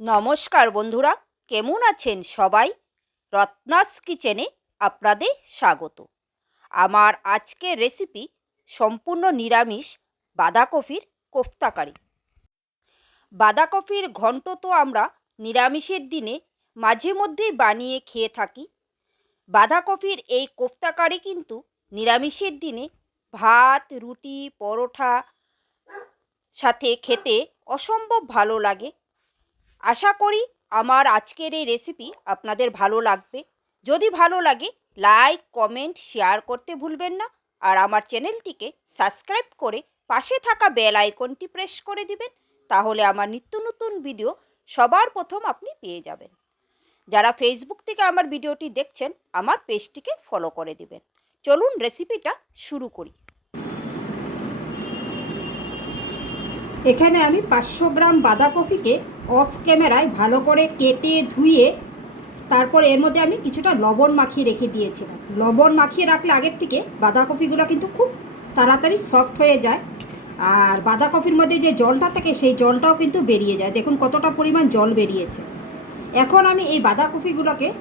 নমস্কার বন্ধুরা, কেমন আছেন সবাই? রত্নাস কিচেনে আপনাদের স্বাগত। আমার আজকের রেসিপি সম্পূর্ণ নিরামিষ বাঁধাকপির কোফতাকারি। বাঁধাকপির ঘন্ট তো আমরা নিরামিষের দিনে মাঝে মধ্যেই বানিয়ে খেয়ে থাকি। বাঁধাকপির এই কোফতাকারি কিন্তু নিরামিষের দিনে ভাত, রুটি পরোঠা সাথে খেতে অসম্ভব ভালো লাগে। আশা করি আমার আজকের এই রেসিপি আপনাদের ভালো লাগবে। যদি ভালো লাগে লাইক কমেন্ট শেয়ার করতে ভুলবেন না। আর আমার চ্যানেলটিকে সাবস্ক্রাইব করে পাশে থাকা বেল আইকনটি প্রেস করে দিবেন, তাহলে আমার নিত্য নতুন ভিডিও সবার প্রথম আপনি পেয়ে যাবেন। যারা ফেসবুক থেকে আমার ভিডিওটি দেখছেন, আমার পেজটিকে ফলো করে দিবেন। চলুন রেসিপিটা শুরু করি। এখানে আমি পাঁচশো গ্রাম বাঁধাকপিকে অফ ক্যামেরায় ভালো করে কেটে ধুয়ে তারপর এর মধ্যে আমি কিছুটা লবণ মাখিয়ে রেখে দিয়েছিলাম। লবণ মাখিয়ে রাখলে আগের থেকে বাঁধাকপিগুলো কিন্তু খুব তাড়াতাড়ি সফট হয়ে যায়। আর বাঁধাকপির মধ্যে যে জলটা থাকে, সেই জলটাও কিন্তু বেরিয়ে যায়। দেখুন কতটা পরিমাণ জল বেরিয়েছে। এখন আমি এই বাঁধাকপিগুলোকে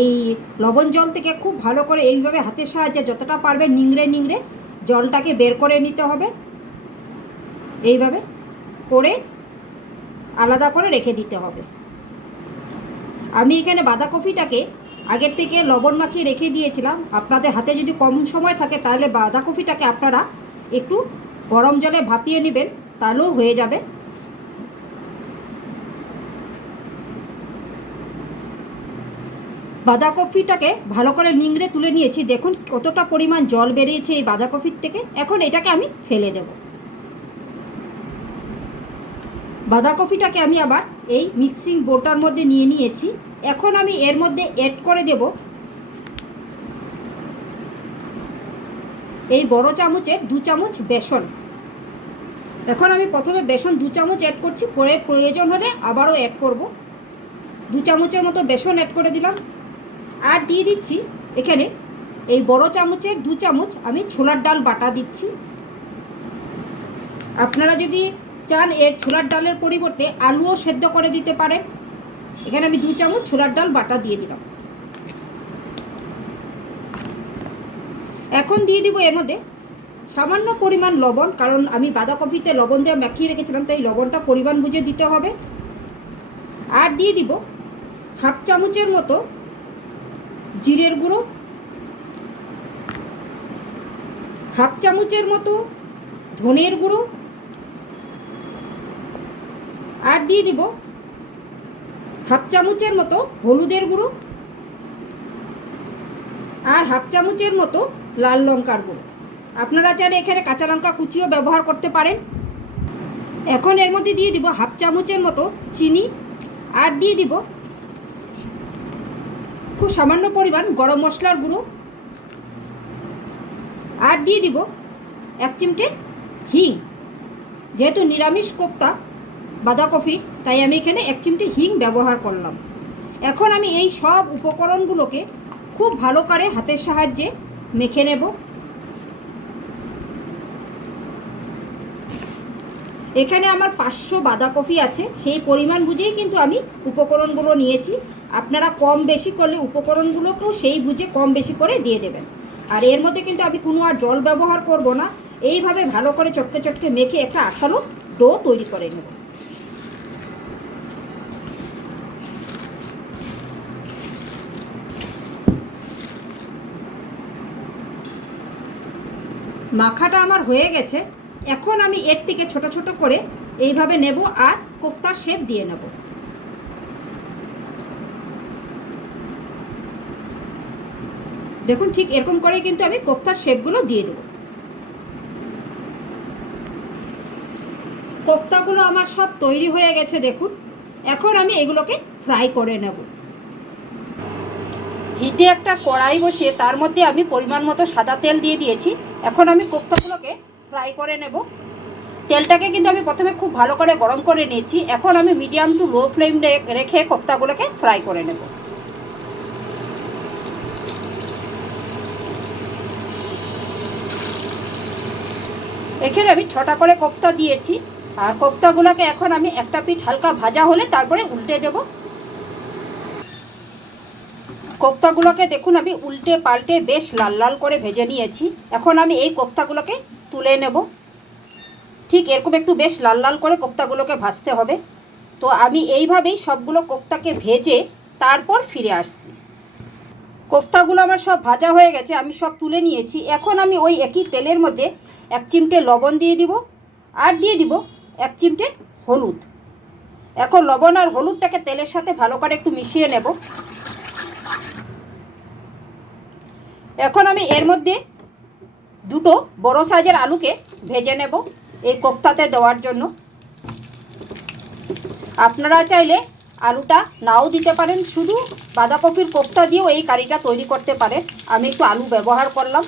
এই লবণ জল থেকে খুব ভালো করে এইভাবে হাতের সাহায্যে যতটা পারবে নিংড়ে নিংড়ে জলটাকে বের করে নিতে হবে। এইভাবে করে আলাদা করে রেখে দিতে হবে। আমি এখানে বাঁধাকপিটাকে আগের থেকে লবণ মাখিয়ে রেখে দিয়েছিলাম। আপনাদের হাতে যদি কম সময় থাকে তাহলে বাঁধাকপিটাকে আপনারা একটু গরম জলে ভাপিয়ে নেবেন, তাহলেও হয়ে যাবে। বাঁধাকপিটাকে ভালো করে নিংড়ে তুলে নিয়েছি। দেখুন কতটা পরিমাণ জল বেরিয়েছে এই বাঁধাকপির থেকে। এখন এটাকে আমি ফেলে দেবো। বাঁধাকপিটাকে আমি আবার এই মিক্সিং বোটার মধ্যে নিয়ে নিয়েছি। এখন আমি এর মধ্যে অ্যাড করে দেব এই বড় চামচের দু চামচ বেসন। এখন আমি প্রথমে বেসন দু চামচ অ্যাড করছি, পরে প্রয়োজন হলে আবারও অ্যাড করব। দু চামচের মতো বেসন অ্যাড করে দিলাম। আর দিয়ে দিচ্ছি এখানে এই বড় চামচের দু চামচ আমি ছোলার ডাল বাটা দিচ্ছি। আপনারা যদি চান এর ছোলার ডালের পরিবর্তে আলুও সেদ্ধ করে দিতে পারেন এখানে আমি দু চামচ ছোলার ডাল বাটা দিয়ে দিলাম। এখন দিয়ে দিব এর মধ্যে সামান্য পরিমাণ লবণ, কারণ আমি বাঁধাকপিতে লবণ দিয়ে মাখিয়ে রেখেছিলাম, তাই লবণটা পরিমাণ বুঝে দিতে হবে। আর দিয়ে দিব হাফ চামচের মতো জিরের গুঁড়ো, হাফ চামচের মতো ধনের গুঁড়ো আর দিয়ে দিব হাফ চামচের মতো হলুদের গুঁড়ো আর হাফ চামচের মতো লাল লঙ্কার গুঁড়ো। আপনারা চাইলে এখানে কাঁচা লঙ্কা কুচিও ব্যবহার করতে পারেন। এখন এর মধ্যে দিয়ে দিব হাফ চামচের মতো চিনি আর দিয়ে দিব খুব সামান্য পরিমাণ গরম মশলার গুঁড়ো। আর দিয়ে দিব এক চিমটে হিং। যেহেতু নিরামিষ কোপ্তা বাঁধাকপির তাই আমি এখানে এক চিমটে হিং ব্যবহার করলাম। এখন আমি এই সব উপকরণগুলোকে খুব ভালো করে হাতের সাহায্যে মেখে নেব। এখানে আমার পাঁচশো বাঁধাকপি আছে, সেই পরিমাণ বুঝেই কিন্তু আমি উপকরণগুলো নিয়েছি। আপনারা কম বেশি করলে উপকরণগুলোকেও সেই বুঝে কম বেশি করে দিয়ে দেবেন। আর এর মধ্যে কিন্তু আমি কোনো আর জল ব্যবহার করব না। এইভাবে ভালো করে চটকে চটকে মেখে একটা আঠালো ডো তৈরি করে নেব। মাখাটা আমার হয়ে গেছে। এখন আমি এর থেকে ছোট ছোট করে এইভাবে নেব আর কোফতার শেপ দিয়ে নেব। দেখুন ঠিক এরকম করে কিন্তু আমি কোফতার শেপগুলো দিয়ে দেব। কোফতাগুলো আমার সব তৈরি হয়ে গেছে, দেখুন। এখন আমি এগুলোকে ফ্রাই করে নেব। হিটে একটা কড়াই বসিয়ে তার মধ্যে আমি পরিমাণ মতো সাদা তেল দিয়ে দিয়েছি। এখন আমি কোপ্তাগুলোকে ফ্রাই করে নেব। তেলটাকে কিন্তু আমি প্রথমে খুব ভালো করে গরম করে নিয়েছি। এখন আমি মিডিয়াম টু লো ফ্লেম রেখে কোপ্তাগুলোকে ফ্রাই করে নেব। এখানে আমি ছটা করে কোপ্তা দিয়েছি। আর কোপ্তাগুলোকে এখন আমি একটা পিঠ হালকা ভাজা হলে তারপরে উল্টে দেব। কোপ্তাগুলোকে দেখুন, আমি উল্টে পাল্টে বেশ লাল লাল করে ভেজে নিয়েছি। এখন আমি এই কোপ্তাগুলোকে তুলে নেব। ঠিক এরকম একটু বেশ লাল লাল করে কোপ্তাগুলোকে ভাজতে হবে। তো আমি এইভাবেই সবগুলো কোপ্তাকে ভেজে তারপর ফিরে আসছি। কোফতাগুলো আমার সব ভাজা হয়ে গেছে, আমি সব তুলে নিয়েছি। এখন আমি ওই একই তেলের মধ্যে এক চিমটে লবণ দিয়ে দিব আর দিয়ে দিব এক চিমটে হলুদ। এখন লবণ আর হলুদটাকে তেলের সাথে ভালো করে একটু মিশিয়ে নেব। এখন আমি এর মধ্যে দুটো বড় সাইজের আলুকে ভেজে নেব এই কোফতাতে দেওয়ার জন্য। আপনারা চাইলে আলুটা নাও দিতে পারেন, শুধু বাঁধাকপির কোফতা দিয়েও এই কারিটা তৈরি করতে পারেন। আমি একটু আলু ব্যবহার করলাম।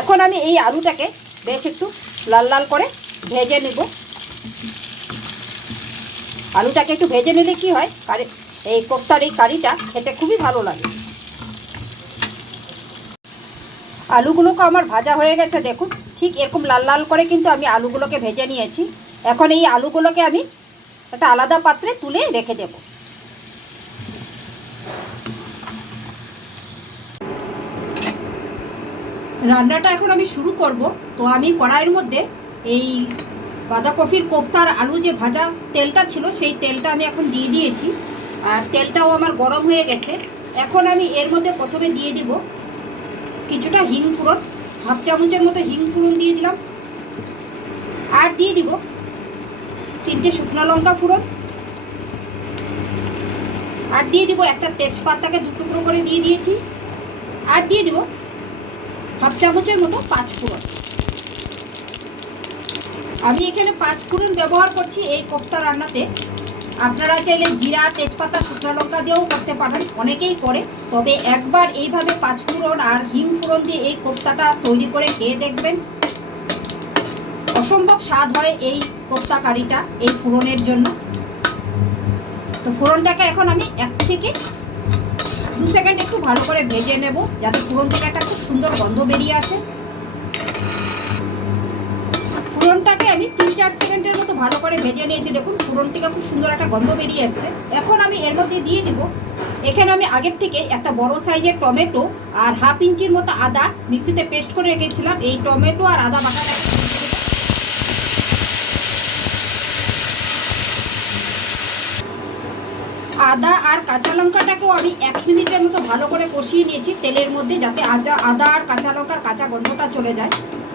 এখন আমি এই আলুটাকে বেশ একটু লাল লাল করে ভেজে নেব। আলুটাকে একটু ভেজে নিলে কি হয়? কারি এই কোফতার এই কারিটা খেতে খুবই ভালো লাগে। আলুগুলোকে আমার ভাজা হয়ে গেছে, দেখুন। ঠিক এরকম লাল লাল করে কিন্তু আমি আলুগুলোকে ভেজে নিয়েছি। এখন এই আলুগুলোকে আমি একটা আলাদা পাত্রে তুলে রেখে দেব। রান্নাটা এখন আমি শুরু করব। তো আমি কড়াইয়ের মধ্যে এই বাঁধাকপির কোফতার আলু যে ভাজা তেলটা ছিল, সেই তেলটা আমি এখন দিয়ে দিয়েছি। আর তেলটাও আমার গরম হয়ে গেছে। এখন আমি এর মধ্যে প্রথমে দিয়ে দিব কিছুটা হিং ফোড়ন, হাফ চামচের মতো হিং ফোড়ন দিয়ে দিলাম। আর দিয়ে দিব তিনটে শুকনো লঙ্কা ফোড়ন। আর দিয়ে দিব একটা তেজপাতাকে দু টুকরো করে দিয়ে দিয়েছি। আর দিয়ে দিব হাফ চামচের মতো পাঁচ ফোড়ন। আমি এখানে পাঁচ ফোড়ন ব্যবহার করছি এই কোফতা রান্নাতে। আপনারা চাইলে জিরা, তেজপাতা, শুকনো লঙ্কা দিয়েও করতে পারেন, অনেকেই করে। তবে একবার এইভাবে পাঁচ ফোড়ন আর হিং ফোড়ন দিয়ে এই কোফতাটা তৈরি করে খেয়ে দেখবেন। অসম্ভব স্বাদ হয় এই কোপ্তা কারিটা, এই ফোড়নের জন্য। তো ফোড়নটাকে এখন আমি এক থেকে দু সেকেন্ড একটু ভালো করে ভেজে নেব, যাতে ফোড়ন থেকে একটা খুব সুন্দর গন্ধ বেরিয়ে আসে। ফোড়নটাকে আমি তিন চার সেকেন্ডের মতো ভালো করে ভেজে নিয়েছি। দেখুন, ফোড়ন থেকে খুব সুন্দর একটা গন্ধ বেরিয়ে এসছে। এখন আমি এর মধ্যে দিয়ে দিব, এখানে আমি আগের থেকে একটা বড় সাইজের টমেটো আর হাফ ইঞ্চির মতো আদা মিক্সিতে পেস্ট করে রেখেছিলাম। এই টমেটো আর আদা বাটাটা আদা আর কাঁচা লঙ্কাটাকেও আমি এক মিনিটের মতো ভালো করে কষিয়ে নিয়েছি তেলের মধ্যে, যাতে আদা আদা আর কাঁচা লঙ্কার কাঁচা গন্ধটা চলে যায়।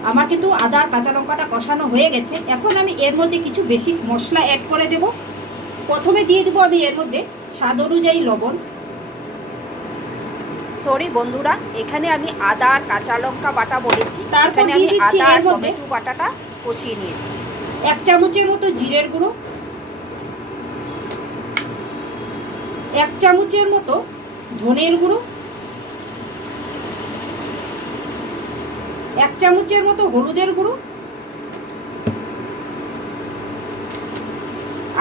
আমার কিন্তু আদা কাঁচা লঙ্কাটা কষানো হয়ে গেছে। এখন আমি এর মধ্যে কিছু বেশি মশলা অ্যাড করে দেব। প্রথমে দিয়ে দেবো আমি এর মধ্যে স্বাদ অনুযায়ী লবণ। সরি বন্ধুরা এখানে আমি আদা আর কাঁচা লঙ্কা বাটা বলেছি। তারপর আমি আদা আর টমেটো বাটাটা কষিয়ে নিয়েছি। এক চামচের মতো জিরের গুঁড়ো। এক চামচের মতো ধনের গুঁড়ো। এক চামচের মতো হলুদের গুঁড়ো।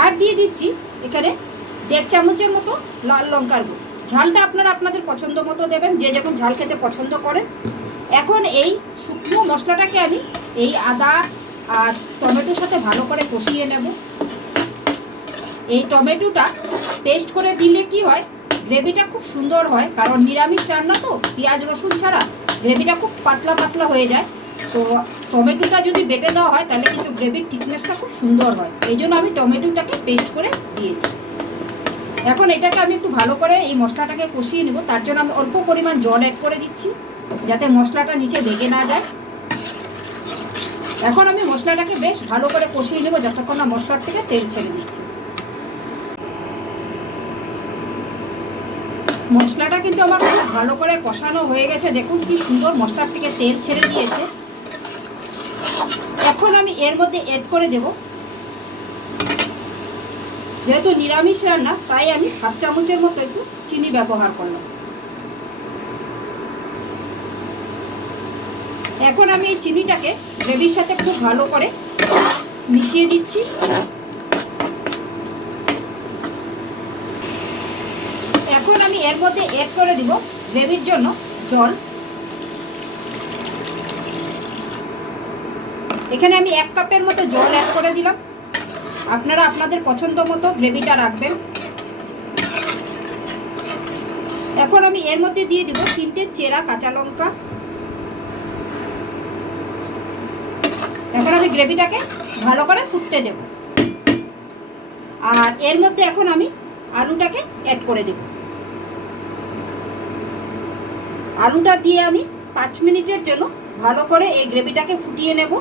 আর দিয়ে দিচ্ছি এখানে দেড় চামচের মতো লাল লঙ্কার গুঁড়ো। ঝালটা আপনারা আপনাদের পছন্দ মতো দেবেন, যে যখন ঝাল খেতে পছন্দ করেন। এখন এই শুকনো মশলাটাকে আমি এই আদা আর টমেটোর সাথে ভালো করে কষিয়ে নেব। এই টমেটোটা পেস্ট করে দিলে কি হয়, গ্রেভিটা খুব সুন্দর হয়, কারণ নিরামিষ রান্না তো, পেঁয়াজ, রসুন ছাড়া গ্রেভিটা খুব পাতলা পাতলা হয়ে যায়। তো টমেটোটা যদি বেটে দেওয়া হয়, তাহলে কিন্তু গ্রেভির থিকনেসটা খুব সুন্দর হয়। এই জন্য আমি টমেটোটাকে পেস্ট করে দিয়েছি। এখন এটাকে আমি একটু ভালো করে এই মশলাটাকে কষিয়ে নেব। তার জন্য আমি অল্প পরিমাণ জল অ্যাড করে দিচ্ছি, যাতে মশলাটা নিচে লেগে না যায়। এখন আমি মশলাটাকে বেশ ভালো করে কষিয়ে নেব, যতক্ষণ না মশলার থেকে তেল ছেড়ে দিচ্ছি। মশলাটা কিন্তু আমার খুব ভালো করে কষানো হয়ে গেছে। দেখুন কি সুন্দর মশলার থেকে তেল ছেড়ে দিয়েছে। এখন আমি এর মধ্যে এড করে দেব। যেহেতু নিরামিষ রান্না, তাই আমি হাফ চামচের মতো একটু চিনি ব্যবহার করলাম। এখন আমি এই চিনিটাকে গ্রেভির সাথে খুব ভালো করে মিশিয়ে দিচ্ছি। এখন আমি এর মধ্যে এড করে দিব গ্রেভির জন্য জল। এখানে আমি এক কাপের মতো জল অ্যাড করে দিলাম। আপনারা আপনাদের পছন্দ মতো গ্রেভিটা রাখবেন। এখন আমি এর মধ্যে দিয়ে দিব তিনটে চেরা কাঁচা লঙ্কা। এখন আমি গ্রেভিটাকে ভালো করে ফুটতে দেব। আর এর মধ্যে এখন আমি আলুটাকে অ্যাড করে দেব। আলুটা দিয়ে আমি পাঁচ মিনিটের জন্য ভালো করে এই গ্রেভিটাকে ফুটিয়ে নেব।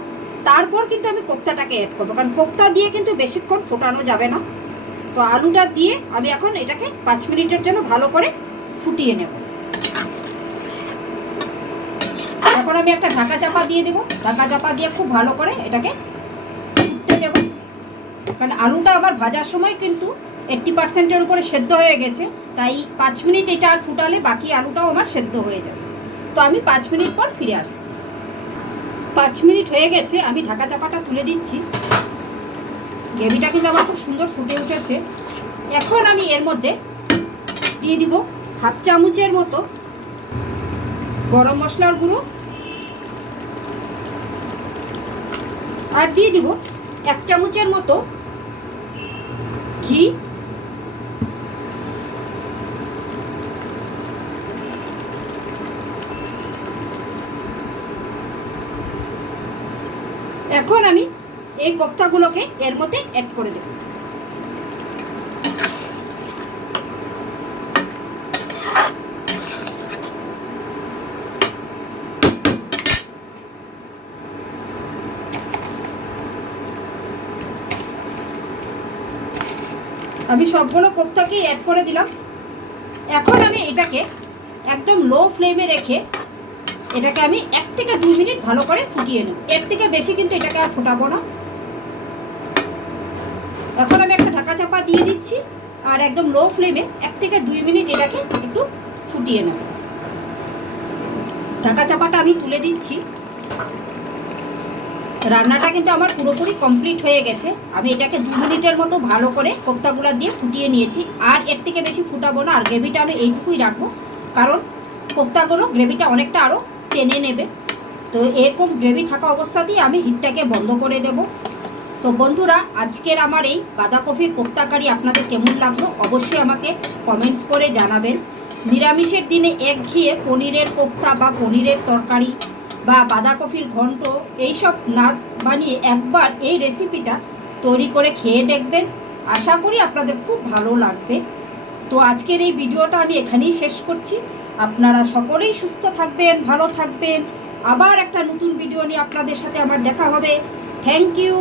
তারপর কিন্তু আমি কোফতাটাকে অ্যাড করব। কারণ কোফতা দিয়ে কিন্তু বেশিক্ষণ ফোটানো যাবে না। তো আলুটা দিয়ে আমি এখন এটাকে পাঁচ মিনিটের জন্য ভালো করে ফুটিয়ে নেব। এখন আমি একটা ঢাকা চাপা দিয়ে দেবো। ঢাকা চাপা দিয়ে খুব ভালো করে এটাকে ফুটতে দেব। কারণ আলুটা আমার ভাজার সময় কিন্তু এইট্টি পার্সেন্টের উপরে সেদ্ধ হয়ে গেছে, তাই পাঁচ মিনিট এটা আর ফুটালে বাকি আলুটাও আমার সেদ্ধ হয়ে যাবে। তো আমি পাঁচ মিনিট পর ফিরে আসছি। পাঁচ মিনিট হয়ে গেছে, আমি ঢাকা চাপাটা তুলে দিচ্ছি। গ্রেভিটা কিন্তু আমার খুব সুন্দর ফুটে উঠেছে। এখন আমি এর মধ্যে দিয়ে দিব হাফ চামচের মতো গরম মশলার গুঁড়ো। আর দিয়ে দিব এক চামচের মতো ঘি। এখন আমি এই কোপ্তাগুলোকে এর মধ্যে অ্যাড করে দেব। আমি সবগুলো কোপ্তাকেই অ্যাড করে দিলাম। এখন আমি এটাকে একদম লো ফ্লেমে রেখে এটাকে আমি এক থেকে দুই মিনিট ভালো করে ফুটিয়ে নেব। এর থেকে বেশি কিন্তু এটাকে আর ফোটাবো না। এখন আমি একটা ঢাকা চাপা দিয়ে দিচ্ছি আর একদম লো ফ্লেমে এক থেকে দুই মিনিট এটাকে একটু ফুটিয়ে নেব। ঢাকা চাপাটা আমি তুলে দিচ্ছি। রান্নাটা কিন্তু আমার পুরোপুরি কমপ্লিট হয়ে গেছে। আমি এটাকে দু মিনিটের মতো ভালো করে কোপ্তাগুলা দিয়ে ফুটিয়ে নিয়েছি। আর এর থেকে বেশি ফুটাবো না। আর গ্রেভিটা আমি এইটুকুই রাখব। কারণ কোপ্তাগুলো গ্রেভিটা অনেকটা আরও টেনে নেবে। তো এরকম গ্রেভি থাকা অবস্থাতেই আমি হিটটাকে বন্ধ করে দেব। তো বন্ধুরা, আজকের আমার এই বাঁধাকপির কোপ্তাকারি আপনাদের কেমন লাগল অবশ্যই আমাকে কমেন্টস করে জানাবেন। নিরামিষের দিনে এক ঘিয়ে পনিরের কোপ্তা বা পনিরের তরকারি বা বাঁধাকপির ঘন্ট এইসব না বানিয়ে একবার এই রেসিপিটা তৈরি করে খেয়ে দেখবেন। আশা করি আপনাদের খুব ভালো লাগবে। তো আজকের এই ভিডিওটা আমি এখানেই শেষ করছি। আপনারা সকলেই সুস্থ থাকবেন, ভালো থাকবেন। আবার একটা নতুন ভিডিও নিয়ে আপনাদের সাথে আমার দেখা হবে। Thank you